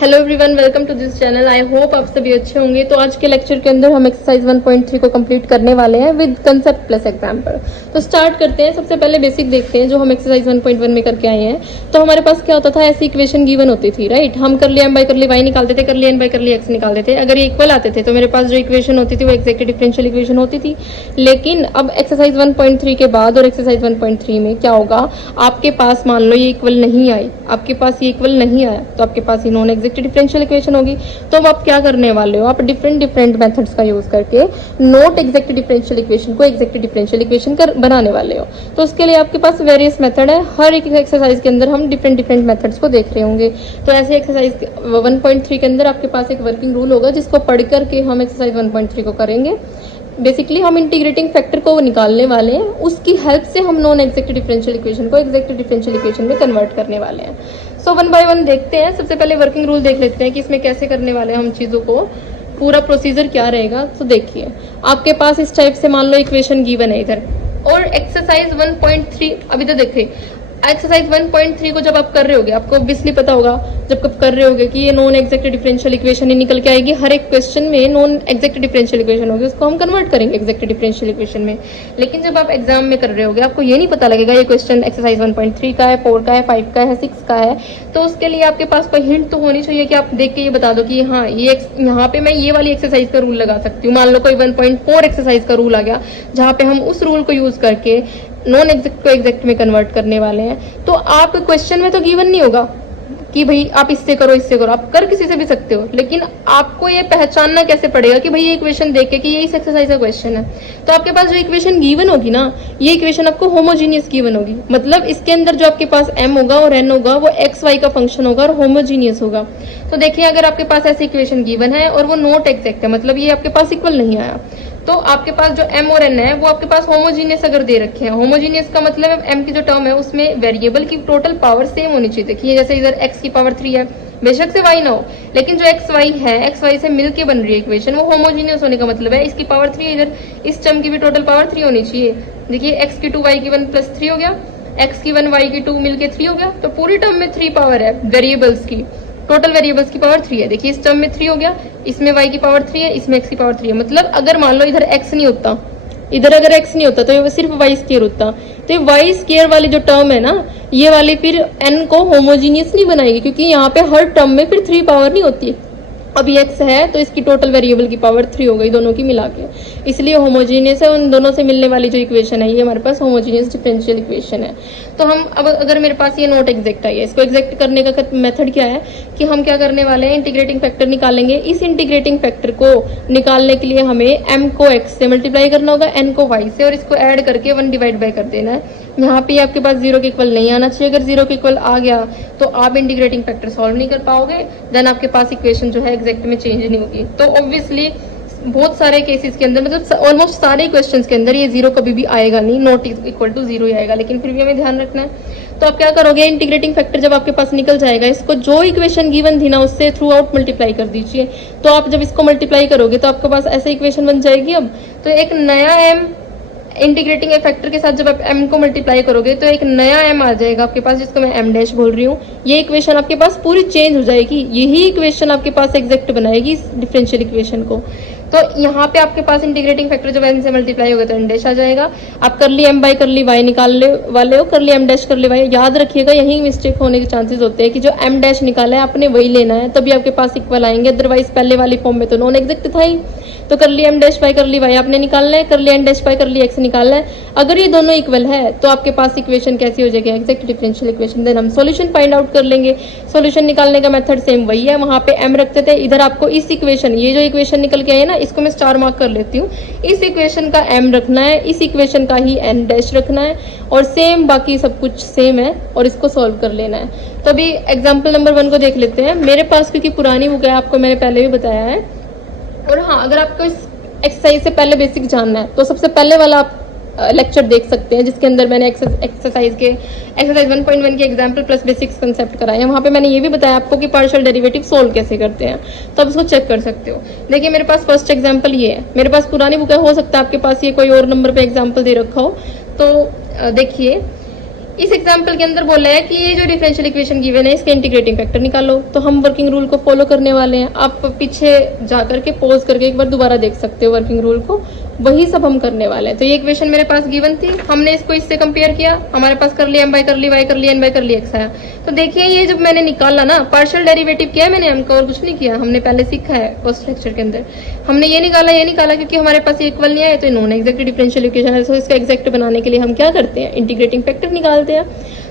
Hello everyone, welcome to this channel. I hope आप सभी अच्छे होंगे। तो आज के लेक्चर के अंदर हम एक्सरसाइज 1.3 को कंप्लीट करने वाले हैं विद कंसेप्ट प्लस एग्जाम्पल। तो स्टार्ट करते हैं। सबसे पहले बेसिक देखते हैं जो हम एक्सरसाइज 1.1 में करके आए हैं। तो हमारे पास क्या होता था, ऐसी इक्वेशन गिवन होती थी, राइट। हम कर लिया एम बाई कर ली वाई निकालते थे, कर लिया एन बाई कर ली एक्स निकालते थे। अगर ये इक्वल आते थे तो मेरे पास जो इक्वेशन होती थी वो एग्जैक्ट डिफरेंशियल इक्वेशन होती थी। लेकिन अब एक्सरसाइज 1.3 के बाद और एक्सरसाइज 1.3 में क्या होगा, आपके पास मान लो ये इक्वल नहीं आई, आपके पास ये इक्वल नहीं आया तो आपके पास ये नॉन एग्जैक्ट डिफरेंशियल इक्वेशन होगी। तो अब आप क्या करने वाले हो, आप डिफरेंट मेथड्स का यूज करके नॉट एग्जैक्ट डिफरेंशियल इक्वेशन को एग्जैक्ट डिफरेंशियल इक्वेशन बनाने वाले हो। तो उसके लिए आपके पास वेरियस मेथड है। हर एक एक्सरसाइज के अंदर हम डिफरेंट मेथड्स को देख रहे होंगे। तो ऐसे एक्सरसाइज 1.3 के अंदर आपके पास एक वर्किंग रूल होगा जिसको पढ़ करके हम एक्सरसाइज 1.3 को करेंगे। बेसिकली हम इंटीग्रेटिंग फैक्टर को निकालने वाले हैं, उसकी हेल्प से हम नॉन एग्जैक्ट डिफरेंशियल इक्वेशन को एग्जैक्ट डिफरेंशियल इक्वेशन में कन्वर्ट करने वाले हैं। सो वन बाय वन देखते हैं। सबसे पहले वर्किंग रूल देख लेते हैं कि इसमें कैसे करने वाले हैं हम चीज़ों को, पूरा प्रोसीजर क्या रहेगा। तो देखिए, आपके पास इस टाइप से मान लो इक्वेशन गिवन है इधर, और एक्सरसाइज 1.3 अभी तो देखिए एक्सरसाइज 1.3 को जब आप कर रहे होगे आपको ऑब्वियसली पता होगा, जब कब कर रहे होगे कि ये नॉन एग्जैक्ट डिफरेंशियल इक्वेशन ही निकल के आएगी। हर एक क्वेश्चन में नॉन एग्जैक्ट डिफरेंशियल इक्वेशन होगी, उसको हम कन्वर्ट करेंगे एग्जैक्ट डिफरेंशियल इक्वेशन में। लेकिन जब आप एग्जाम में कर रहे होगे आपको ये नहीं पता लगेगा ये क्वेश्चन एक्सरसाइज 1.3 का है, 4 का है, 5 का है, 6 का है। तो उसके लिए आपके पास कोई हिंट तो होनी चाहिए कि आप देख के ये बता दो कि हाँ ये यहाँ पे मैं ये वाली एक्सरसाइज का रूल लगा सकती हूँ। मान लो कोई 1.4 एक्सरसाइज का रूल आ गया जहाँ पे हम उस रूल को यूज करके नॉन एग्जैक्ट को एग्जैक्ट में कन्वर्ट करने वाले हैं। तो आप क्वेश्चन में तो गिवन नहीं होगा कि भाई आप इससे करो इससे करो, आप कर किसी से भी सकते हो, लेकिन आपको ये पहचानना कैसे पड़ेगा कि भाई ये इक्वेशन देख के कि ये इस एक्सरसाइज का क्वेश्चन है। तो आपके पास जो इक्वेशन गिवन होगी ना, ये इक्वेशन आपको होमोजीनियस गिवन होगी। मतलब इसके अंदर जो आपके पास m होगा और n होगा वो एक्स वाई का फंक्शन होगा और होमोजीनियस होगा। तो देखिए, अगर आपके पास ऐसी इक्वेशन गिवन है और वो नॉट एग्जैक्ट है, मतलब ये आपके पास इक्वल नहीं आया, तो आपके पास जो m और n है वो आपके पास होमोजीनियस अगर दे रखे हैं, होमोजीनियस का मतलब m की जो टर्म है उसमें वेरिएबल की टोटल पावर सेम होनी चाहिए। देखिए जैसे इधर x की पावर 3 है, बेशक से y ना हो, लेकिन जो एक्स वाई है एक्स वाई से मिलके बन रही है इक्वेशन, वो होमोजीनियस होने का मतलब है इसकी पावर 3 है, इधर इस टर्म की भी टोटल पावर 3 होनी चाहिए। देखिए x की 2 y की 1 प्लस 3 हो गया, x की 1 y की 2 मिलके 3 हो गया। तो पूरी टर्म में 3 पावर है वेरिएबल्स की, टोटल वेरिएबल्स की पावर 3 है। देखिए इस टर्म में 3 हो गया, इसमें y की पावर 3 है, इसमें x की पावर 3 है। मतलब अगर मान लो इधर x नहीं होता, इधर अगर x नहीं होता तो ये सिर्फ y स्क्वायर होता, तो ये y स्क्वायर वाली जो टर्म है ना, ये वाली फिर n को होमोजीनियस नहीं बनाएगी, क्योंकि यहाँ पे हर टर्म में फिर 3 पावर नहीं होती। अब ये x है तो इसकी टोटल वेरिएबल की पावर 3 हो गई दोनों की मिला के, इसलिए होमोजीनियस है। उन दोनों से मिलने वाली जो इक्वेशन है ये हमारे पास होमोजीनियस डिफरेंशियल इक्वेशन है। तो हम अब अगर मेरे पास ये नॉट एग्जैक्ट आई है, इसको एग्जैक्ट करने का मेथड क्या है कि हम क्या करने वाले हैं, इंटीग्रेटिंग फैक्टर निकालेंगे। इस इंटीग्रेटिंग फैक्टर को निकालने के लिए हमें m को x से मल्टीप्लाई करना होगा, n को y से, और इसको ऐड करके 1 डिवाइड बाय कर देना है। यहाँ पे आपके पास 0 के इक्वल नहीं आना चाहिए। अगर 0 के इक्वल आ गया तो आप इंटीग्रेटिंग फैक्टर सॉल्व नहीं कर पाओगे, देन आपके पास इक्वेशन जो है एग्जैक्ट में चेंज नहीं होगी। तो ऑब्वियसली बहुत सारे केसेस के अंदर, मतलब ऑलमोस्ट सारे क्वेश्चंस के अंदर ये 0 कभी भी आएगा नहीं, नॉट इक्वल टू 0 ही आएगा, लेकिन फिर भी हमें ध्यान रखना है। तो आप क्या करोगे, इंटीग्रेटिंग फैक्टर जब आपके पास निकल जाएगा, इसको जो इक्वेशन गिवन थी ना उससे थ्रू आउट मल्टीप्लाई कर दीजिए। तो आप जब इसको मल्टीप्लाई करोगे तो आपके पास ऐसे इक्वेशन बन जाएगी। अब तो एक नया m इंटीग्रेटिंग फैक्टर के साथ जब आप m को मल्टीप्लाई करोगे तो एक नया m आ जाएगा आपके पास, जिसको मैं m डैश बोल रही हूँ। ये इक्वेशन आपके पास पूरी चेंज हो जाएगी, यही इक्वेशन आपके पास एग्जैक्ट बनाएगी इस डिफरेंशियल इक्वेशन को। तो यहाँ पे आपके पास इंटीग्रेटिंग फैक्टर जब m से मल्टीप्लाई होगा तो n डैश आ जाएगा। आप कर ली m बाई कर ली y निकालने वाले हो, कर ली m डैश कर ली y। याद रखिएगा यही मिस्टेक होने के चांसेस होते हैं कि जो m डैश निकाला है आपने वही लेना है, तभी आपके पास इक्वल आएंगे, अदरवाइज पहले वाली फॉर्म में तो नॉन एग्जैक्ट था ही। तो कर ली m डैश बाई कर ली y आपने निकालना है, कर ली n डैश बाई कर ली x निकालना है। अगर ये दोनों इक्वल है तो आपके पास इक्वेशन कैसी हो जाएगी, एग्जैक्ट डिफरेंशियल इक्वेशन। देन हम सॉल्यूशन फाइंड आउट कर लेंगे। सॉल्यूशन निकालने का मेथड सेम वही है, वहां पे m रखते थे, इधर आपको इस इक्वेशन, ये जो इक्वेशन निकल के आई है ना, इसको मैं स्टार मार्क कर लेती हूँ। इस इक्वेशन का m रखना है, इस इक्वेशन का ही n डैश रखना है, और सेम बाकी सब कुछ सेम है, और इसको सॉल्व कर लेना है। तो अभी एग्जाम्पल नंबर 1 को देख लेते हैं। मेरे पास क्योंकि पुरानी बुक है, आपको मैंने पहले भी बताया है। और हाँ, अगर आपको इस एक्सरसाइज से पहले बेसिक जानना है तो सबसे पहले वाला आप लेक्चर देख सकते हैं, जिसके अंदर मैंने एक्सरसाइज 1.1 के एग्जाम्पल प्लस बेसिक्स कंसेप्ट कराए। वहाँ पे मैंने ये भी बताया आपको कि पार्शियल डेरिवेटिव सोल्व कैसे करते हैं, तो आप उसको चेक कर सकते हो। देखिए मेरे पास फर्स्ट एग्जाम्पल ये है, मेरे पास पुरानी बुक है, हो सकता है आपके पास ये कोई और नंबर पे एग्जाम्पल दे रखा हो। तो देखिए इस एग्जाम्पल के अंदर बोला है कि ये जो डिफरेंशियल इक्वेशन गिवन है इसके इंटीग्रेटिंग फैक्टर निकालो, तो हम वर्किंग रूल को फॉलो करने वाले हैं। आप पीछे जा करके पॉज करके एक बार दोबारा देख सकते हो वर्किंग रूल को, वही सब हम करने वाले हैं। तो ये इक्वेशन मेरे पास गिवन थी, हमने इसको इससे कंपेयर किया, हमारे पास कर लिया एम बाई कर ली वाई कर लिया एन बाई कर ली एक्स आया। तो देखिए ये जब मैंने निकाला ना, पार्शियल डेरिवेटिव किया है मैंने एम का, और कुछ नहीं किया, हमने पहले सीखा है फर्स्ट लेक्चर के अंदर। हमने ये निकाला क्योंकि हमारे पास ये इक्वल नहीं आया, तो नॉन एग्जैक्ट डिफरेंशियल इक्वेशन है। तो इसका एग्जैक्ट बनाने के लिए हम क्या करते हैं, इंटीग्रेटिंग फैक्टर निकालते हैं।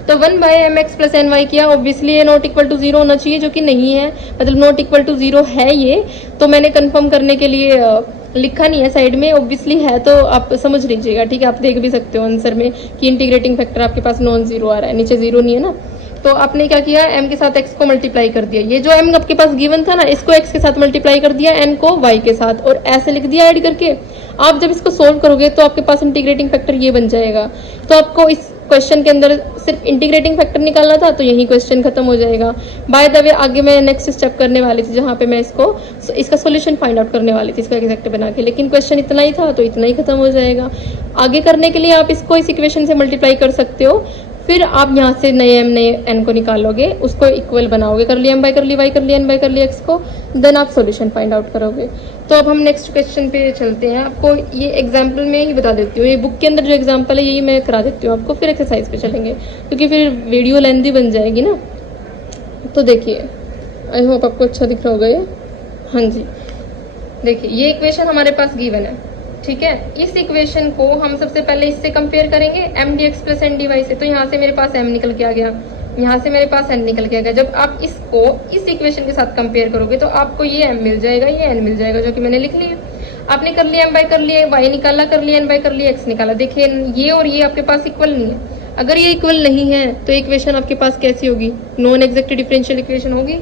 तो 1/mx प्लस एन वाई किया, ऑब्वियसली ये नॉट इक्वल टू 0 होना चाहिए, जो कि नहीं है, मतलब नॉट इक्वल टू 0 है ये, तो मैंने कंफर्म करने के लिए लिखा नहीं है साइड में, ऑब्वियसली है तो आप समझ लीजिएगा, ठीक है। आप देख भी सकते हो आंसर में कि इंटीग्रेटिंग फैक्टर आपके पास नॉन जीरो आ रहा है, नीचे जीरो नहीं है ना। तो आपने क्या किया, m के साथ x को मल्टीप्लाई कर दिया, ये जो m आपके पास गिवन था ना, इसको x के साथ मल्टीप्लाई कर दिया, n को y के साथ, और ऐसे लिख दिया ऐड करके। आप जब इसको सोल्व करोगे तो आपके पास इंटीग्रेटिंग फैक्टर ये बन जाएगा। तो आपको इस क्वेश्चन के अंदर सिर्फ इंटीग्रेटिंग फैक्टर निकालना था, तो यही क्वेश्चन खत्म हो जाएगा। बाय द वे आगे मैं नेक्स्ट स्टेप करने वाली थी, जहाँ पे मैं इसका सॉल्यूशन फाइंड आउट करने वाली थी, इसका एग्जैक्ट बना के, लेकिन क्वेश्चन इतना ही था तो इतना ही खत्म हो जाएगा। आगे करने के लिए आप इसको इस इक्वेशन से मल्टीप्लाई कर सकते हो, फिर आप यहाँ से नए m नए n को निकालोगे, उसको इक्वल बनाओगे, कर लिया m बाई कर ली y कर लिया n बाई कर लिया x को, देन आप सॉल्यूशन फाइंड आउट करोगे। तो अब हम नेक्स्ट क्वेश्चन पे चलते हैं। आपको ये एग्जांपल में ही बता देती हूँ, ये बुक के अंदर जो एग्जांपल है यही मैं करा देती हूँ आपको, फिर एक्सरसाइज पे चलेंगे क्योंकि फिर वीडियो लेंथी बन जाएगी ना। तो देखिए, आई होप आपको अच्छा दिख रहा होगा ये। हाँ जी, देखिए ये इक्वेशन हमारे पास गिवन है, ठीक है। इस इक्वेशन को हम सबसे पहले इससे कंपेयर करेंगे m d x plus n d y से। तो यहाँ से मेरे पास m निकल के आ गया, यहाँ से मेरे पास n निकल के आ गया। जब आप इसको इस इक्वेशन के साथ कंपेयर करोगे तो आपको ये m मिल जाएगा, ये n मिल जाएगा, जो कि मैंने लिख लिया। आपने कर लिया m बाई कर लिया y निकाला, कर लिया n बाई कर लिया x निकाला। देखिए ये और ये आपके पास इक्वल नहीं है। अगर ये इक्वल नहीं है तो इक्वेशन आपके पास कैसी होगी, नॉन एग्जैक्ट डिफरेंशियल इक्वेशन होगी।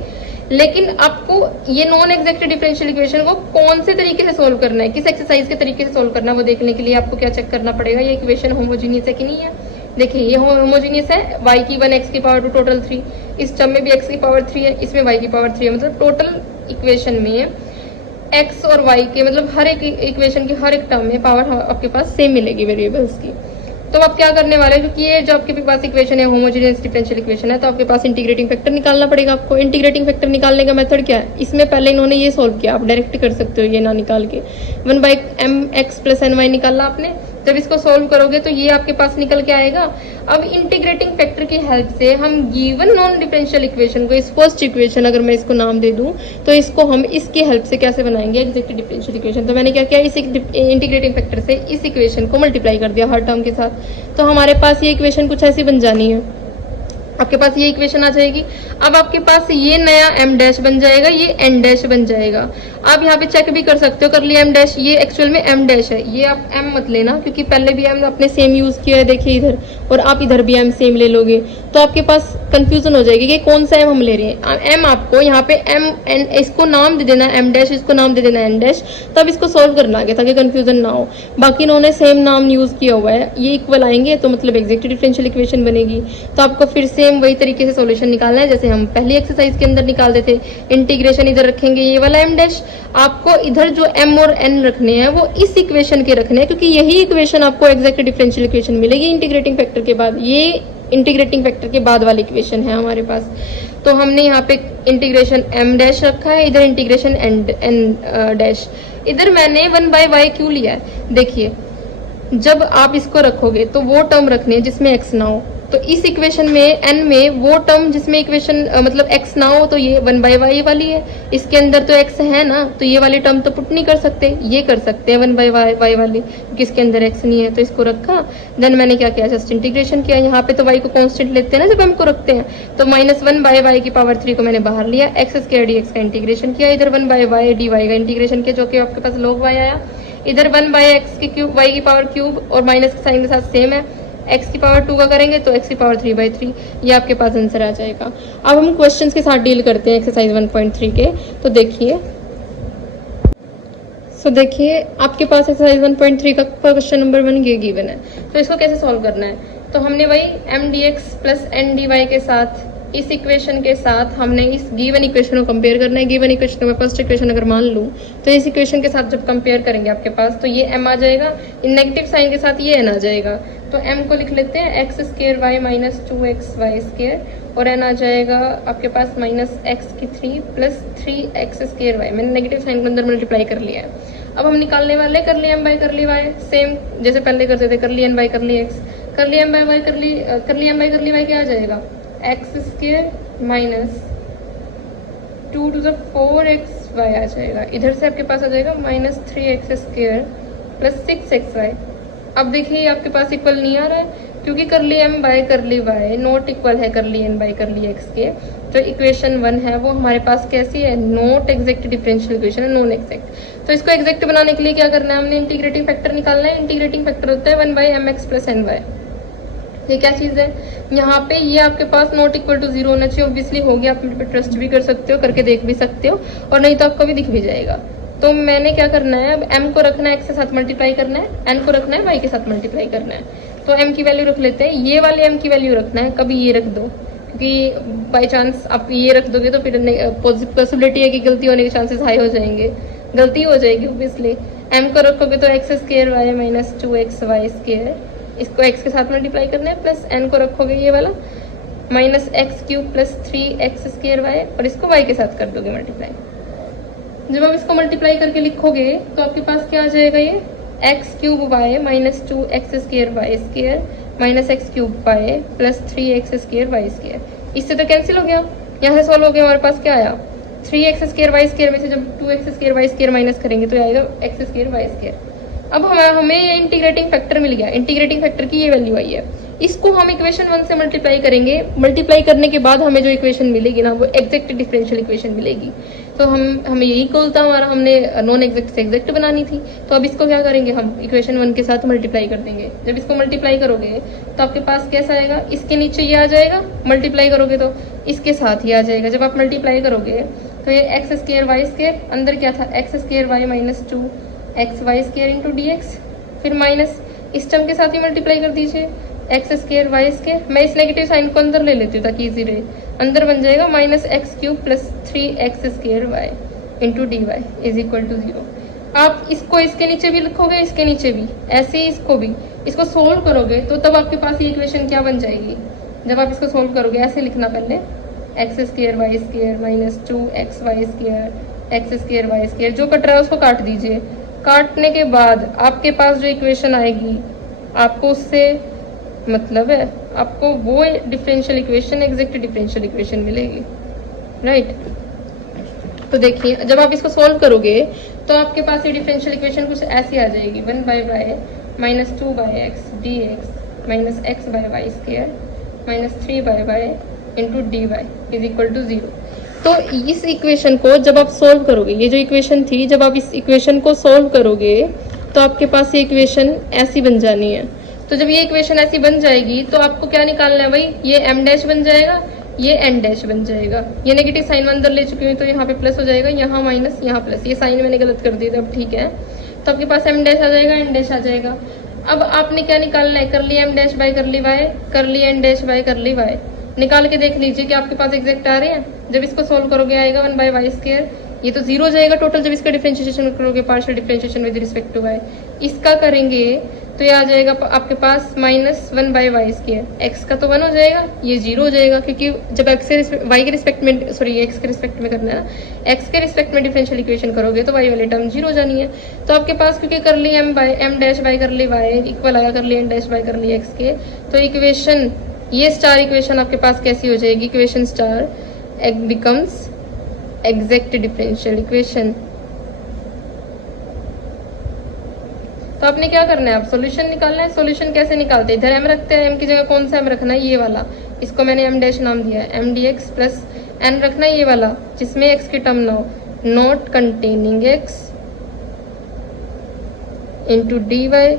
लेकिन आपको ये नॉन एग्जैक्ट डिफरेंशियल इक्वेशन को कौन से तरीके से सोल्व करना है, किस एक्सरसाइज के तरीके से सोल्व करना है, वो देखने के लिए आपको क्या चेक करना पड़ेगा, ये इक्वेशन होमोजीनियस है कि नहीं है। देखिए ये होमोजीनियस है, y की 1 x की पावर 2 टोटल 3, इस टर्म में भी x की पावर 3 है, इसमें y की पावर 3 है, मतलब टोटल इक्वेशन में x और y के मतलब हर एक इक्वेशन की हर एक टर्म में पावर आपके पास सेम मिलेगी वेरिएबल्स की। तो आप क्या करने वाले हैं, क्योंकि ये जो आपके पास इक्वेशन है होमोजेनियस डिफरेंशियल इक्वेशन है, तो आपके पास इंटीग्रेटिंग फैक्टर निकालना पड़ेगा आपको। इंटीग्रेटिंग फैक्टर निकालने का मेथड क्या है, इसमें पहले इन्होंने ये सोल्व किया, आप डायरेक्ट कर सकते हो ये ना निकाल के। 1/mx प्लस एन वाई निकाला आपने, जब इसको सोल्व करोगे तो ये आपके पास निकल के आएगा। अब इंटीग्रेटिंग फैक्टर की हेल्प से हम गिवन नॉन डिफरेंशियल इक्वेशन को, इस फर्स्ट इक्वेशन अगर मैं इसको नाम दे दूं, तो इसको हम इसकी हेल्प से कैसे बनाएंगे, एग्जैक्ट डिफरेंशियल इक्वेशन। तो मैंने क्या किया, इस इंटीग्रेटिंग फैक्टर से इस इक्वेशन को मल्टीप्लाई कर दिया हर टर्म के साथ। तो हमारे पास ये इक्वेशन कुछ ऐसी बन जानी है, आपके पास ये इक्वेशन आ जाएगी। अब आपके पास ये नया m डैश बन जाएगा, ये n डैश बन जाएगा। आप यहाँ पे चेक भी कर सकते हो, कर लिया m डैश, ये एक्चुअल में m डैश है, ये आप m मत लेना क्योंकि पहले भी m आपने सेम यूज किया है, देखिए इधर, और आप इधर भी m सेम ले लोगे तो आपके पास कंफ्यूजन हो जाएगी कि कौन सा m हम ले रहे हैं। m आपको यहाँ पे m n इसको नाम दे देना m डैश, इसको नाम दे देना n डैश, तब इसको सोल्व करना आगे ताकि कंफ्यूजन ना हो। बाकी इन्होंने सेम नाम यूज किया हुआ है, ये इक्वल आएंगे तो मतलब एग्जैक्ट डिफरेंशियल इक्वेशन बनेगी। तो आपको फिर सेम वही तरीके से सॉल्यूशन निकालना है जैसे हम पहली एक्सरसाइज के अंदर निकालते थे। इंटीग्रेशन इधर रखेंगे ये वाला m डैश, आपको इधर जो m और n रखने हैं वो इस इक्वेशन के रखने हैं, क्योंकि यही इक्वेशन आपको एग्जैक्ट डिफरेंशियल इक्वेशन मिलेगी इंटीग्रेटिंग फैक्टर के बाद। ये इंटीग्रेटिंग फैक्टर के बाद वाली इक्वेशन है हमारे पास। तो हमने यहाँ पे इंटीग्रेशन m डैश रखा है, इधर इंटीग्रेशन n डैश। इधर मैंने 1/y क्यों लिया है, देखिए जब आप इसको रखोगे तो वो टर्म रखने हैं जिसमें x ना हो। तो इस इक्वेशन में n में वो टर्म जिसमें इक्वेशन मतलब x ना हो, तो ये 1/y वाली है, इसके अंदर तो x है ना, तो ये वाली टर्म तो पुट नहीं कर सकते, ये कर सकते हैं 1/y वाली, क्योंकि इसके अंदर x नहीं है। तो इसको रखा, देन मैंने क्या किया, जस्ट इंटीग्रेशन किया। यहाँ पे तो y को कांस्टेंट लेते हैं ना जब हम को रखते हैं, तो -1/y की पावर 3 को मैंने बाहर लिया, x² dx का इंटीग्रेशन किया, इधर 1/y dy का इंटीग्रेशन किया, जो कि आपके पास log y आया। इधर 1/x की क्यूब, y की पावर क्यूब और माइनस के साइन के साथ सेम है, x की पावर 2 का करेंगे तो x की पावर 3/3, ये आपके पास आंसर आ जाएगा। अब हम क्वेश्चंस के साथ डील करते हैं एक्सरसाइज 1.3 के। तो देखिए देखिए आपके पास एक्सरसाइज 1.3 का क्वेश्चन नंबर 1 ये गिवन है। तो इसको कैसे सॉल्व करना है, तो हमने वही m dx plus n dy के साथ इस इक्वेशन के साथ हमने इस गिवन इक्वेशन को कंपेयर करना है। गिवन इक्वेशन में फर्स्ट इक्वेशन अगर मान लूँ तो इस इक्वेशन के साथ जब कंपेयर करेंगे आपके पास तो ये m आ जाएगा, इन नेगेटिव साइन के साथ ये n आ जाएगा। तो m को लिख लेते हैं x square y minus 2xy square, और n आ जाएगा आपके पास माइनस एक्स की 3 प्लस 3x स्केयर वाई। मैंने नेगेटिव साइन को अंदर मल्टीप्लाई कर लिया है। अब हम निकालने वाले कर ली m बाई कर ली y, सेम जैसे पहले करते थे, कर ली n बाई कर ली x, कर ली m बाई y, कर ली m बाई कर ली y, क्या आ जाएगा x square minus 2 to the 4xy आ जाएगा। इधर से आपके पास आ जाएगा minus 3x square plus 6xy। अब देखिए आपके पास इक्वल नहीं आ रहा है, क्योंकि कर ली m बाय कर ली y नॉट इक्वल है कर ली n बाय कर ली x के। जो इक्वेशन 1 है वो हमारे पास कैसी है, नॉट एग्जैक्ट डिफरेंशियल इक्वेशन है, नॉन एग्जैक्ट। तो इसको एग्जैक्ट बनाने के लिए क्या करना है, हमने इंटीग्रेटिंग फैक्टर निकालना है। इंटीग्रेटिंग फैक्टर होता है 1 by m x plus n y. ये क्या चीज़ है, यहाँ पे ये आपके पास नॉट इक्वल टू 0 होना चाहिए। ऑब्वियसली हो गया, आप मेरे पे ट्रस्ट भी कर सकते हो, करके देख भी सकते हो, और नहीं तो आपको भी दिख भी जाएगा। तो मैंने क्या करना है, अब m को रखना है x के साथ मल्टीप्लाई करना है, n को रखना है y के साथ मल्टीप्लाई करना है। तो m की वैल्यू रख लेते हैं, ये वाले m की वैल्यू रखना है, कभी ये रख दो, क्योंकि बाई चांस आप ये रख दोगे तो फिर पॉसिबिलिटी है कि गलती होने के चांसेस हाई हो जाएंगे, गलती हो जाएगी ऑब्वियसली। m को रखोगे तो x square y minus 2xy square, इसको x के साथ मल्टीप्लाई करना है, प्लस n को रखोगे ये वाला minus x cube plus 3x square y, और इसको y के साथ कर दोगे मल्टीप्लाई। जब आप इसको मल्टीप्लाई करके लिखोगे तो आपके पास क्या आ जाएगा, ये x cube y minus 2x square y square minus x cube y plus 3x square y square. इससे तो कैंसिल हो गया, यहाँ से सॉल्व हो गया। हमारे पास क्या आया, 3x स्केयर वाई स्केयर में से जब 2x square y square minus करेंगे तो आएगा एक्स स्केयर वाई स्केयर। अब हमें ये इंटीग्रेटिंग फैक्टर मिल गया, इंटीग्रेटिंग फैक्टर की ये वैल्यू आई है। इसको हम इक्वेशन 1 से मल्टीप्लाई करेंगे, मल्टीप्लाई करने के बाद हमें जो इक्वेशन मिलेगी ना वो एग्जैक्ट डिफरेंशियल इक्वेशन मिलेगी। तो हमें यही गोल था हमारा, हमने नॉन एग्जैक्ट से एग्जैक्ट बनानी थी। तो अब इसको क्या करेंगे, हम इक्वेशन 1 के साथ मल्टीप्लाई कर देंगे। जब इसको मल्टीप्लाई करोगे तो आपके पास कैसा आएगा, इसके नीचे ये आ जाएगा, मल्टीप्लाई करोगे तो इसके साथ ही आ जाएगा। जब आप मल्टीप्लाई करोगे तो ये एक्स स्केयर वाई स्केयर, अंदर क्या था x square y minus 2xy square into d x, फिर माइनस इस टर्म के साथ ही मल्टीप्लाई कर दीजिए एक्स स्केयर वाई स्केयर। मैं इस नेगेटिव साइन को अंदर ले लेती हूँ ताकि इजी रहे। अंदर बन जाएगा minus x cube plus 3x square y into d y is equal to 0। आप इसको इसके नीचे भी लिखोगे, इसके नीचे भी ऐसे ही, इसको भी, इसको सोल्व करोगे तो तब आपके पास ये इक्वेशन क्या बन जाएगी। जब आप इसको सोल्व करोगे ऐसे लिखना, पहले x square y square minus 2xy square x square y square, जो कट रहा है उसको काट दीजिए। काटने के बाद आपके पास जो इक्वेशन आएगी, आपको उससे मतलब है, आपको वो differential equation exact differential equation मिलेगी, राइट। तो देखिए जब आप इसको सॉल्व करोगे तो आपके पास ये डिफरेंशियल इक्वेशन कुछ ऐसी आ जाएगी, 1 by y minus 2 by x d x minus x by y square minus 3 by y into d y is equal to 0। तो इस इक्वेशन को जब आप सॉल्व करोगे, ये जो इक्वेशन थी, जब आप इस इक्वेशन को सॉल्व करोगे तो आपके पास ये इक्वेशन ऐसी बन जानी है। तो जब ये इक्वेशन ऐसी बन जाएगी तो आपको क्या निकालना है भाई, ये m डैश बन जाएगा, ये n डैश बन जाएगा। ये नेगेटिव साइन मैं अंदर ले चुकी हूँ तो यहाँ पे प्लस हो जाएगा, यहाँ माइनस यहाँ प्लस, ये साइन मैंने गलत कर दिया था, अब ठीक है। तो आपके पास m डैश आ जाएगा, n डैश आ जाएगा। अब आपने क्या निकालना है, कर ली m डैश बाय कर ली y, कर ली n डैश बाय कर ली y। निकाल के देख लीजिए कि आपके पास एग्जैक्ट आ रहे हैं। जब इसको सोल्व करोगे आएगा 1 बाई वाई स्केयर, ये तो 0 हो जाएगा टोटल। जब इसका डिफरेंशिएशन करोगे, partial differentiation with respect to y, इसका करेंगे तो ये आ जाएगा आपके पास minus 1 by y square. X का तो 1 हो जाएगा, ये 0 हो जाएगा, क्योंकि जब एक्स के वाई के रिस्पेक्ट में, सॉरी एक्स के रिस्पेक्ट में करना है ना, एक्स के रिस्पेक्ट में डिफरेंशियल इक्वेशन करोगे तो वाई वाली टर्म 0 हो जानी है। तो आपके पास क्योंकि कर ली m डैश बाई कर ली वाई इक्वल आया कर ली n डैश बाई कर ली एक्स के, तो इक्वेशन, ये स्टार इक्वेशन आपके पास कैसी हो जाएगी, equation star becomes exact differential equation. तो आपने क्या करना है, आप सॉल्यूशन निकालना है। सॉल्यूशन कैसे निकालते हैं, इधर m रखते हैं, m की जगह कौन सा m रखना है, ये वाला, इसको मैंने m डैश नाम दिया है, m dx प्लस n रखना है, ये वाला जिसमें x की टर्म ना हो, not containing x into d y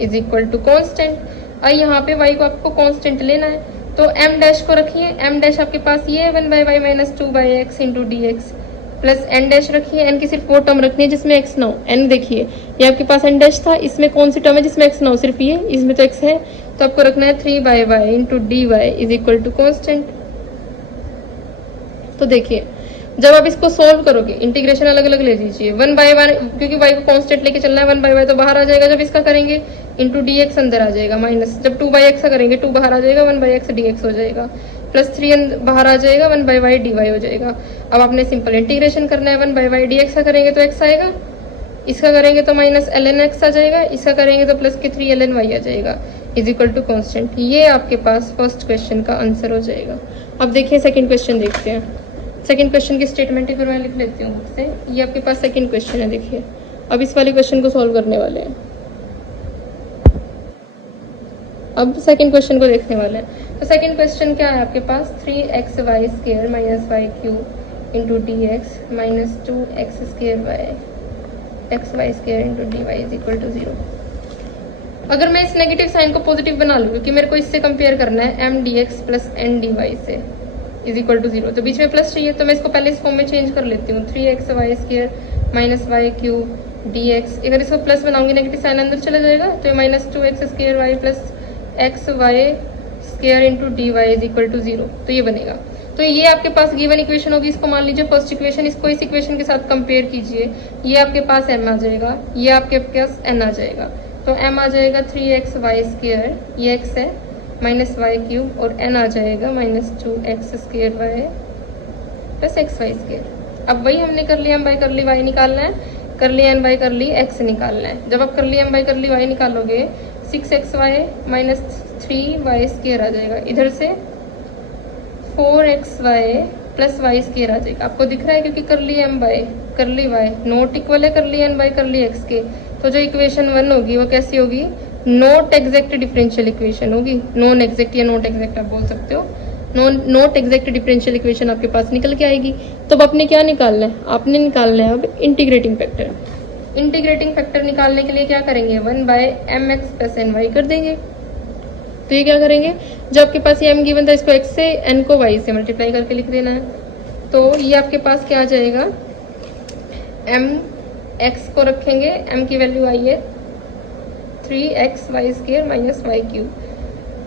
is equal to constant. और यहाँ पे y को आपको कॉन्स्टेंट लेना है, तो m डैश को रखिए, m डैश आपके पास ये है 1 by y minus 2 by x into d x plus n dash रखिए, n की सिर्फ वो टर्म रखनी है जिसमें x ना हो। n देखिए ये आपके पास n डैश था, इसमें कौन सी टर्म है जिसमें x ना हो, सिर्फ ये, इसमें तो x है, तो आपको रखना है 3 by y into d y is equal to constant. तो देखिए जब आप इसको सोल्व करोगे, इंटीग्रेशन अलग अलग ले लीजिए, 1 बाई वाई, क्योंकि y को कांस्टेंट लेके चलना है, 1 बाई वाई तो बाहर आ जाएगा। जब इसका करेंगे इंटू डी एक्स अंदर आ जाएगा माइनस, जब 2/x का करेंगे 2 बाहर आ जाएगा, 1/x dx हो जाएगा, प्लस 3 बाहर आ जाएगा, 1/y dy हो जाएगा। अब आपने सिंपल इंटीग्रेशन करना है, 1/y dx का करेंगे तो x आएगा, इसका करेंगे तो माइनस ln x आ जाएगा, इसका करेंगे तो प्लस के 3 ln y आ जाएगा इज इक्वल टू कॉन्स्टेंट। ये आपके पास फर्स्ट क्वेश्चन का आंसर हो जाएगा। अब देखिए सेकंड क्वेश्चन देखते हैं। सेकंड क्वेश्चन की स्टेटमेंट एक बार मैं लिख लेती हूँ बुक से। ये आपके पास सेकंड क्वेश्चन है, देखिए अब इस वाले क्वेश्चन को सॉल्व करने वाले हैं। अब सेकंड क्वेश्चन को देखने वाले हैं। तो सेकंड क्वेश्चन क्या है आपके पास, 3xy square minus y cube into d x minus 2x square y xy square into d y is equal to 0। अगर मैं इस नेगेटिव साइन को पॉजिटिव बना लूँ, क्योंकि मेरे को इससे कंपेयर करना है m dx plus n dy से इज इक्वल टू 0, तो बीच में प्लस चाहिए, तो मैं इसको पहले इस फॉर्म में चेंज कर लेती हूँ। 3xy square minus y cube d x, अगर इसको प्लस बनाऊंगी नेगेटिव साइन अंदर चला जाएगा, तो ये minus 2x square y plus x y square into d y is equal to 0, तो ये बनेगा। तो ये आपके पास गिवन इक्वेशन होगी, इसको मान लीजिए फर्स्ट इक्वेशन, इसको इस इक्वेशन के साथ कंपेयर कीजिए, ये आपके पास m आ जाएगा, ये आपके पास n आ जाएगा, तो m आ जाएगा 3xy स्क्वायर, ये x है, माइनस वाई क्यूब, और n आ जाएगा minus 2x square y plus x y square. अब वही हमने कर लिया, m बाई कर ली y निकालना है, कर ली n बाई कर ली x निकालना है। जब आप कर ली m बाई कर ली y निकालोगे, 6xy माइनस 3y स्क्वायर आ जाएगा, इधर से 4xy प्लस वाई स्क्वायर आ जाएगा। आपको दिख रहा है क्योंकि कर ली m बाई कर ली y नॉट इक्वल है कर ली n बाई कर ली x के, तो जो इक्वेशन 1 होगी वो कैसी होगी, नॉट एग्जैक्ट डिफरेंशियल इक्वेशन होगी, नॉन एग्जैक्ट या नॉट एग्जैक्ट आप बोल सकते हो, नॉट एग्जैक्ट डिफरेंशियल इक्वेशन आपके पास निकल के आएगी। तो अब आपने क्या निकालना है, आपने निकालना है अब इंटीग्रेटिंग फैक्टर। इंटीग्रेटिंग फैक्टर निकालने के लिए क्या करेंगे, 1/mx प्लस एन वाई कर देंगे। तो ये क्या करेंगे, जो आपके पास ये m गिवन था, इसको x से n को y से मल्टीप्लाई करके लिख देना है। तो ये आपके पास क्या आ जाएगा, m x को रखेंगे, m की वैल्यू आई है 3xy square minus y cube,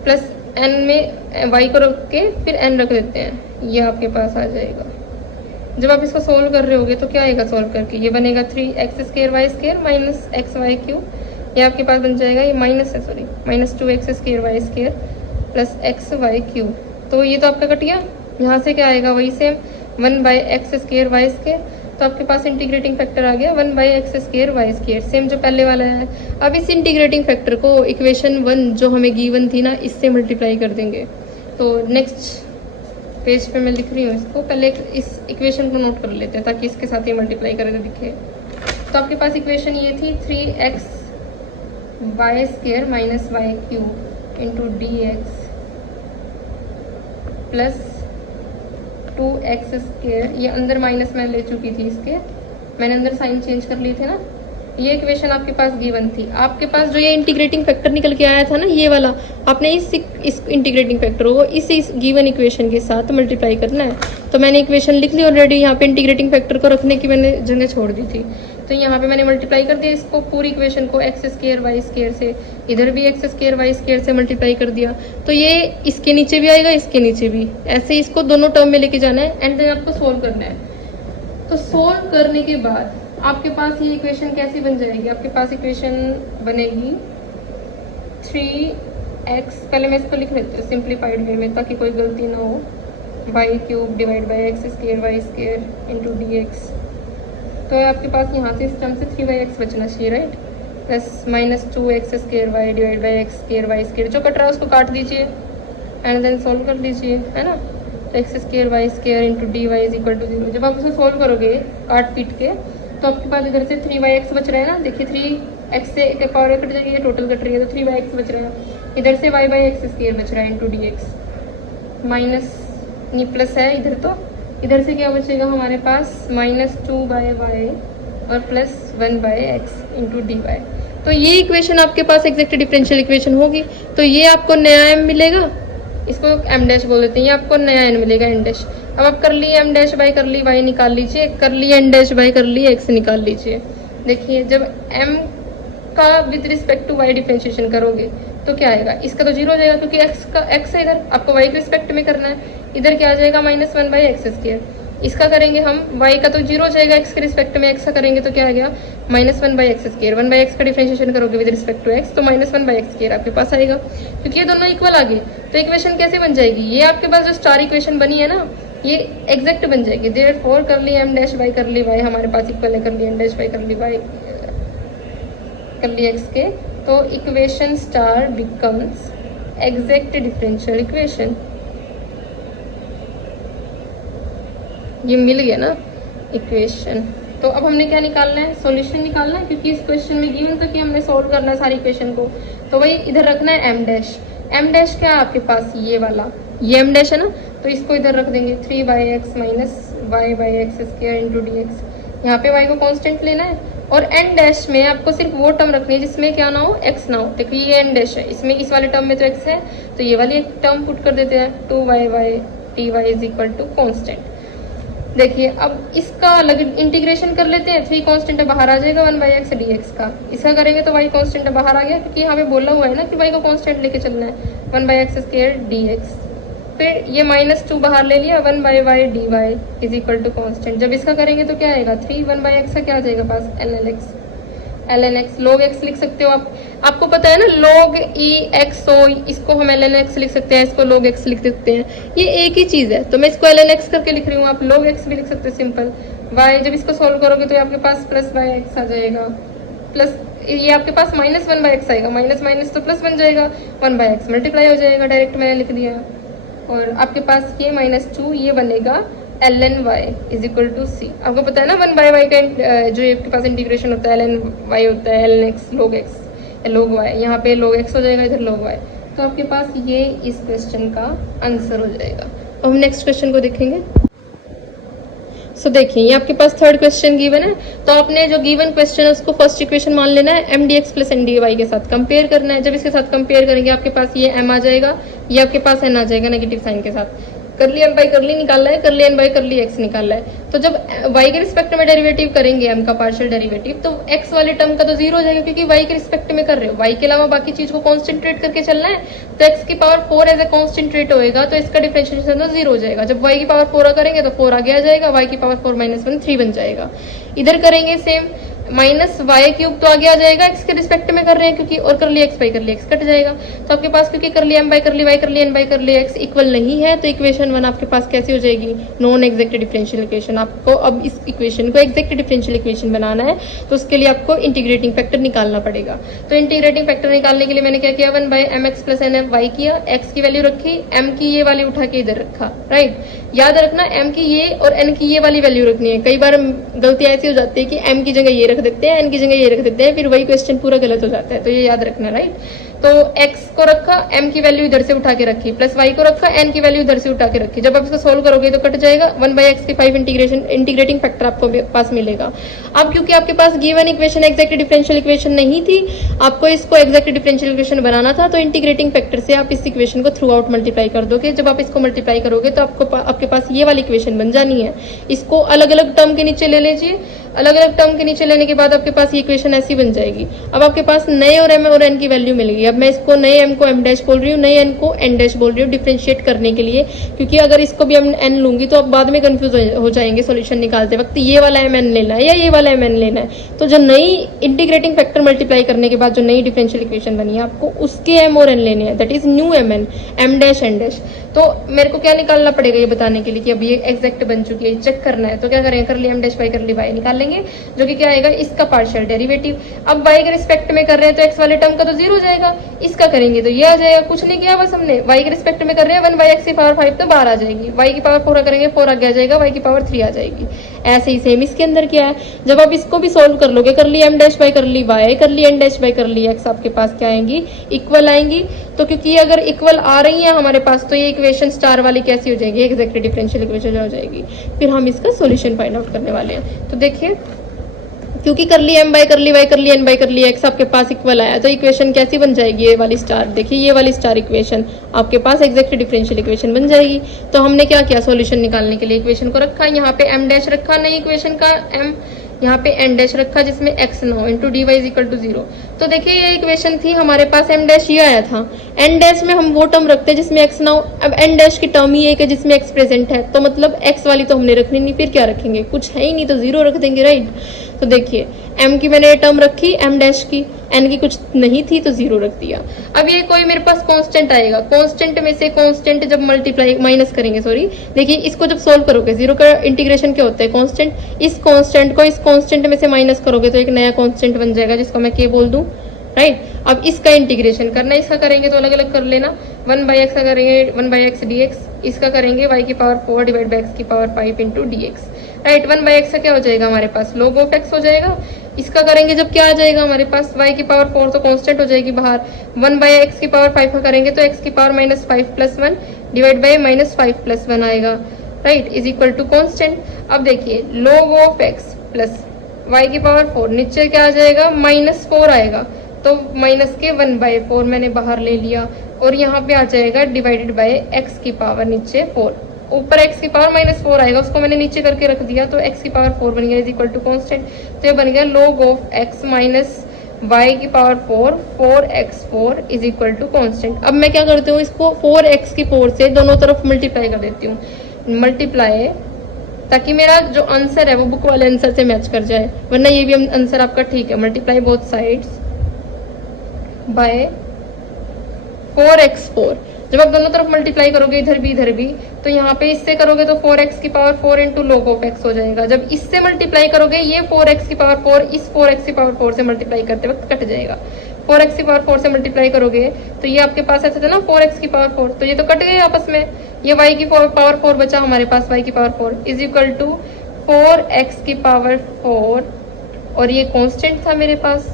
plus n में y को रख के फिर n रख देते हैं, ये आपके पास आ जाएगा। जब आप इसको सोल्व कर रहे होगे तो क्या आएगा सोल्व करके, ये बनेगा 3x square y square minus x y cube, ये आपके पास बन जाएगा, ये माइनस है sorry minus 2x square y square plus x y cube. तो ये तो आपका कट गया, यहाँ से क्या आएगा वही same 1/x square y square, तो आपके पास इंटीग्रेटिंग फैक्टर आ गया 1/x square y square, same जो पहले वाला है। अब इस इंटीग्रेटिंग फैक्टर को इक्वेशन 1 जो हमें गिवन थी ना, इससे मल्टीप्लाई कर देंगे। तो नेक्स्ट पेज पे मैं लिख रही हूँ इसको, पहले इस इक्वेशन को नोट कर लेते हैं ताकि इसके साथ ही मल्टीप्लाई करके दिखे। तो आपके पास इक्वेशन ये थी 3x y square minus y cube into d x plus 2x square, ये अंदर माइनस मैं ले चुकी थी, इसके मैंने अंदर साइन चेंज कर लिए थे ना। ये इक्वेशन आपके पास गिवन थी, आपके पास जो ये इंटीग्रेटिंग फैक्टर निकल के आया था ना ये वाला, आपने इस इंटीग्रेटिंग फैक्टर को इस गिवन इक्वेशन के साथ मल्टीप्लाई करना है। तो मैंने इक्वेशन लिख ली ऑलरेडी, यहाँ पे इंटीग्रेटिंग फैक्टर को रखने की मैंने जगह छोड़ दी थी, तो यहाँ पे मैंने मल्टीप्लाई कर दिया इसको पूरी इक्वेशन को एक्स स्क्वायर वाई स्क्वायर से, इधर भी एक्स स्क्वायर वाई स्क्वायर से मल्टीप्लाई कर दिया, तो ये इसके नीचे भी आएगा इसके नीचे भी, ऐसे इसको दोनों टर्म में लेके जाना है एंड देन आपको सोल्व करना है। तो सोल्व करने के बाद आपके पास ये इक्वेशन कैसी बन जाएगी, आपके पास इक्वेशन बनेगी 3x, पहले मैं इसको लिख लेती हूँ सिंप्लीफाइड वे में ताकि कोई गलती ना हो, y cube divide by x square y square into d x. तो आपके पास यहाँ से इस टर्म से 3/x बचना चाहिए right, plus minus 2x square y divide by x square y square, जो कट रहा है उसको काट दीजिए एंड देन सोल्व कर दीजिए, है ना। तो x square y square into d y is equal to 0। जब आप उसे सोल्व करोगे काट पीट के, तो आपके पास इधर से 3/x बच रहा है ना, देखिए 3x से एक पावर कट जाएगी, ये टोटल कट रही है, तो 3/x बच रहा है, इधर से y/x स्क्वायर बच रहा है इंटू डी एक्स, माइनस नहीं प्लस है इधर, तो इधर से क्या बचेगा हमारे पास माइनस 2/y और plus 1/x into d Y. तो ये इक्वेशन आपके पास एग्जैक्ट डिफरेंशियल इक्वेशन होगी। तो ये आपको नया m मिलेगा, इसको m डैश बोल देते हैं, ये आपको नया n मिलेगा n डैश। अब आप कर ली m डैश बाई कर ली y निकाल लीजिए, कर ली n डैश बाई कर ली x निकाल लीजिए। देखिए जब m का with respect to y differentiation करोगे तो क्या आएगा, इसका तो 0 हो जाएगा क्योंकि x है, इधर आपको y के रिस्पेक्ट में करना है, इधर क्या आ जाएगा -1/x स्क्वायर। इसका करेंगे हम y का तो 0 हो जाएगा x के रिस्पेक्ट में, x का करेंगे तो क्या आ गया -1/x²। 1/x का डिफरेंशिएशन करोगे विद रिस्पेक्ट टू x तो -1/x² आपके पास आएगा, क्योंकि ये दोनों इक्वल आ गए। तो इक्वेशन कैसे बन जाएगी, ये आपके पास जो स्टार इक्वेशन बनी है ना, ये एग्जैक्ट बन जाएगी। देयरफॉर करली m डैश बाई करली y हमारे पास इक्वल है करली m डैश बाई करली y करली x के। तो equation star becomes exact differential equation. ये मिल गया ना इक्वेशन। तो अब हमने क्या निकालना है, सॉल्यूशन निकालना है, क्योंकि इस क्वेश्चन में गिवन था कि हमने सॉल्व करना है सारी इक्वेशन को। तो वही इधर रखना है m डैश। m डैश क्या है आपके पास, ये वाला, ये m डैश है ना, तो इसको इधर रख देंगे 3/x - y/x² इंटू dx। यहाँ पे y को कांस्टेंट लेना है, और n डैश में आपको सिर्फ वो टर्म रखनी है जिसमें क्या ना हो, x ना हो। देखिए ये n डैश है, इसमें इस वाले टर्म में तो x है, तो ये वाली एक टर्म पुट कर देते हैं 2y/dy is equal to constant. देखिए अब इसका अलग इंटीग्रेशन कर लेते हैं। 3 कांस्टेंट बाहर आ जाएगा 1/x dx का। इसका करेंगे तो y कांस्टेंट बाहर आ गया, क्योंकि यहाँ पे बोला हुआ है ना कि y को कांस्टेंट लेके चलना है 1/x² dx। फिर ये -2 बाहर ले लिया, 1/y dy is equal to constant. जब इसका करेंगे तो क्या आएगा 3, 1/x का क्या आ जाएगा पास ln x log x लिख सकते हो आप। आपको पता है ना log e x, तो इसको हम ln x लिख सकते हैं, इसको log x लिख सकते हैं, ये एक ही चीज है। तो मैं इसको ln x करके लिख रही हूँ, आप log x भी लिख सकते हैं सिंपल। y जब इसको सोल्व करोगे तो आपके पास +/x आ जाएगा, प्लस ये आपके पास -1/x आएगा, माइनस तो प्लस बन जाएगा, 1/x मल्टीप्लाई हो जाएगा, डायरेक्ट मैंने लिख दिया। और आपके पास ये -2 ये बनेगा ln y is equal to c। आपको पता है ना 1/y का जो आपके पास इंटीग्रेशन होता है ln y होता है ln x log x log y, यहाँ पे log x हो जाएगा, इधर log y। तो आपके पास ये इस क्वेश्चन का आंसर हो जाएगा। अब हम नेक्स्ट क्वेश्चन को देखेंगे। सो देखिए ये आपके पास थर्ड क्वेश्चन गिवन है, तो आपने जो गिवन क्वेश्चन है उसको फर्स्ट इक्वेशन मान लेना है, m dx plus n dy के साथ कंपेयर करना है। जब इसके साथ कंपेयर करेंगे आपके पास ये m आ जाएगा, ये आपके पास n आ जाएगा नेगेटिव साइन के साथ। करली m बाई करली निकालना है, करली n बाई करली x निकालना है। तो जब y के रिस्पेक्ट में डेरिवेटिव करेंगे m का पार्शियल डेरिवेटिव, तो x वाले टर्म का तो 0 हो जाएगा, क्योंकि y के रिस्पेक्ट में कर रहे हो। y के अलावा बाकी चीज को कॉन्सेंट्रेट करके चलना है, तो x की पावर 4 एज ए कॉन्सेंट्रेट होएगा, तो इसका डिफरेंशिएशन तो 0 हो जाएगा। जब y की पावर 4 करेंगे तो 4 आगे आ जाएगा, y की पावर 4 - 1 3 बन जाएगा। इधर करेंगे सेम, -y³ तो आगे आ जाएगा, x के रिस्पेक्ट में कर रहे हैं क्योंकि, और करली x बाई करली x कट जाएगा। तो आपके पास क्योंकि करली m बाई करली y करली n बाई करली x इक्वल नहीं है, तो इक्वेशन 1 आपके पास कैसी हो जाएगी, नॉन एग्जैक्ट डिफरेंशियल इक्वेशन। आपको अब इस इक्वेशन को एग्जैक्ट डिफरेंशियल इक्वेशन बनाना है, तो उसके लिए आपको इंटीग्रेटिंग फैक्टर निकालना पड़ेगा। तो इंटीग्रेटिंग फैक्टर निकालने के लिए मैंने क्या किया, 1/mx प्लस ny किया, x की वैल्यू रखी, m की ये वाली उठा के इधर रखा, राइट। याद रखना m की ये और n की ये वाली वैल्यू रखनी है। कई बार गलती ऐसी हो जाती है कि m की जगह ये रख देते हैं, n की जगह ये रख देते हैं, फिर वही क्वेश्चन पूरा गलत हो जाता है, तो ये याद रखना, राइट। तो x को रखा, m की वैल्यू इधर से उठा के रखी, प्लस y को रखा, n की वैल्यू इधर से उठा के रखी। जब आप इसको सोल्व करोगे तो कट जाएगा, 1/x की 5 इंटीग्रेटिंग फैक्टर आपको पास मिलेगा। अब क्योंकि आपके पास given equation exact differential equation नहीं थी, आपको इसको एग्जैक्ट डिफरेंशियल इक्वेशन बनाना था, तो इंटीग्रेटिंग फैक्टर से आप इस इक्वेशन को थ्रू आउट मल्टीप्लाई कर दोगे। जब आप इसको मल्टीप्लाई करोगे तो आपके पास ये वाली इक्वेशन बन जानी है। इसको अलग अलग टर्म के नीचे ले लीजिए, अलग अलग टर्म के नीचे लेने के बाद आपके पास ये इक्वेशन ऐसी बन जाएगी। अब आपके पास नए और m और n की वैल्यू मिलेगी। अब मैं इसको नए m को m डैश बोल रही हूँ, नए n को n डैश बोल रही हूँ डिफरेंशिएट करने के लिए, क्योंकि अगर इसको भी हम n लूंगी तो आप बाद में कंफ्यूज हो जाएंगे सोल्यूशन निकालते वक्त, ये वाला m n लेना है या ये वाला m n लेना है। तो जो नई इंटीग्रेटिंग फैक्टर मल्टीप्लाई करने के बाद जो नई डिफरेंशियल इक्वेशन बनी है, आपको उसके m और n लेने हैं, that is new m n, m dash n dash. तो मेरे को क्या निकालना पड़ेगा ये बताने के लिए कि अब ये एग्जैक्ट बन चुकी है, चेक करना है। तो क्या करेंगे, करली m डैश बाई करली y निकाल लेंगे, जो कि क्या आएगा, इसका पार्शियल डेरिवेटिव। अब y के रिस्पेक्ट में कर रहे हैं तो x वाले टर्म का तो 0 हो जाएगा, इसका करेंगे तो ये आ जाएगा। कुछ नहीं किया बस हमने, y के रिस्पेक्ट में कर रहे हैं, 1/x की पावर 5 तो बाहर आ जाएगी, y की पावर 4 करेंगे 4 आगे आ जाएगा, y की पावर 3 आ जाएगी। ऐसे ही सेम इसके अंदर क्या है, जब आप इसको भी सोल्व कर लोगे, करली m डैश बाई करली y करली n डैश बाई करली x आपके पास क्या आएंगी, इक्वल आएंगी। तो क्योंकि अगर इक्वल आ रही है हमारे पास, तो ये इक्वेशन स्टार वाली कैसी हो जाएगी, एग्जैक्ट डिफरेंशियल इक्वेशन हो जाएगी। फिर हम इसका सॉल्यूशन फाइंड आउट करने वाले हैं। तो देखिए, क्योंकि करली m बाई करली y करली n बाई करली x आपके पास इक्वल आया, तो इक्वेशन कैसी बन जाएगी, ये वाली स्टार। देखिए ये वाली स्टार इक्वेशन आपके पास एग्जैक्ट डिफरेंशियल इक्वेशन बन जाएगी। तो हमने क्या किया, सॉल्यूशन निकालने के लिए इक्वेशन को रखा, यहाँ पे m डैश रखा, नई इक्वेशन का m, यहाँ पे n डैश रखा जिसमें x ना हो, into dy is equal to 0। तो देखिए ये इक्वेशन थी हमारे पास, एम डैश ये आया था, एन डैश में हम वो टर्म रखते हैं जिसमें एक्स ना हो। अब एन डैश की टर्म ही एक है जिसमें एक्स प्रेजेंट है, तो मतलब एक्स वाली तो हमने रखनी नहीं, फिर क्या रखेंगे, कुछ है ही नहीं तो जीरो रख देंगे, राइट। तो देखिए एम की मैंने टर्म रखी एम डैश की, एन की कुछ नहीं थी तो जीरो रख दिया। अब ये कोई मेरे पास कांस्टेंट आएगा, कांस्टेंट में से कांस्टेंट जब मल्टीप्लाई माइनस करेंगे, सॉरी देखिए इसको जब सोल्व करोगे, जीरो का इंटीग्रेशन क्या होता है, कांस्टेंट, इस कांस्टेंट को इस कांस्टेंट में से माइनस करोगे तो एक नया कांस्टेंट बन जाएगा जिसको मैं के बोल दूं, राइट। अब इसका इंटीग्रेशन करना है, इसका करेंगे तो अलग अलग कर लेना, 1/x का करेंगे 1/x dx, इसका करेंगे y की पावर 4 डिवाइड बाई x की power 5 into dx, right. 1/x का क्या हो जाएगा हमारे पास, log ऑफ x हो जाएगा। इसका करेंगे जब क्या आ जाएगा हमारे पास, y की पावर 4 तो कांस्टेंट हो जाएगी बाहर, 1/x की पावर 5 का करेंगे तो x की पावर -5 + 1 डिवाइड बाई -5 + 1 आएगा, right, is equal to constant. अब देखिए log of x plus y की पावर 4, नीचे क्या आ जाएगा -4 आएगा, तो माइनस के 1/4 मैंने बाहर ले लिया, और यहाँ पे आ जाएगा डिवाइडेड बाय x की पावर नीचे 4, ऊपर x की पावर -4 आएगा, उसको मैंने नीचे करके रख दिया तो x की पावर 4 बन गया इज इक्वल टू कांस्टेंट। तो ये बन गया log of x minus y की power 4 4x4 is equal to constant. अब मैं क्या करती हूँ, इसको 4x की 4 से दोनों तरफ मल्टीप्लाई कर देती हूँ, मल्टीप्लाई, ताकि मेरा जो आंसर है वो बुक वाले आंसर से मैच कर जाए, वरना ये भी आंसर आपका ठीक है। Multiply both sides by 4x4, जब आप दोनों तरफ मल्टीप्लाई करोगे इधर भी, तो यहाँ पे इससे करोगे तो 4x की power 4 into log of x हो जाएगा। जब इससे मल्टीप्लाई करोगे ये 4x की पावर 4 इस 4x की पावर 4 से मल्टीप्लाई करते वक्त कट जाएगा, 4x की पावर 4 से मल्टीप्लाई करोगे तो ये आपके पास ऐसा था ना 4x की पावर 4, तो ये तो कट गए आपस में, ये y की पावर 4 बचा हमारे पास, y की power 4 is equal to 4x की पावर 4, और ये कांस्टेंट था मेरे पास,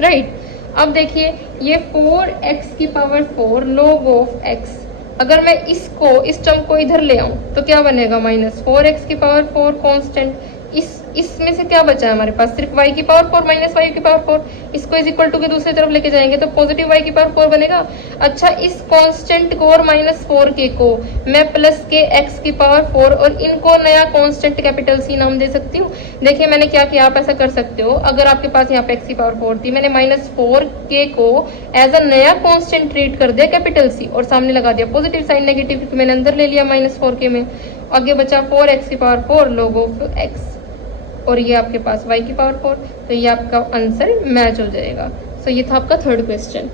राइट। अब देखिए ये 4x की पावर 4 log ऑफ x, अगर मैं इसको इस टर्म को इधर ले आऊं तो क्या बनेगा, -4x की पावर 4 कांस्टेंट, इसमें से क्या बचा है हमारे पास, सिर्फ y की पावर 4 माइनस y की पावर 4, इसको इज इक्वल टू के दूसरी तरफ लेके जाएंगे तो पॉजिटिव y की पावर 4 बनेगा। अच्छा, इस कांस्टेंट को और -4k को मैं प्लस के x की पावर 4 और इनको नया कांस्टेंट कैपिटल C नाम दे सकती हूँ। देखिए मैंने क्या किया, आप ऐसा कर सकते हो, अगर आपके पास यहाँ पे x की पावर 4 थी, मैंने -4k को एज अ नया कांस्टेंट ट्रीट कर दिया कैपिटल C, और सामने लगा दिया पॉजिटिव साइन, नेगेटिव मैंने अंदर ले लिया -4k में, आगे बचा 4x की पावर 4 log ऑफ x, और ये आपके पास y की पावर 4, तो ये आपका आंसर मैच हो जाएगा। सो ये था आपका थर्ड क्वेश्चन।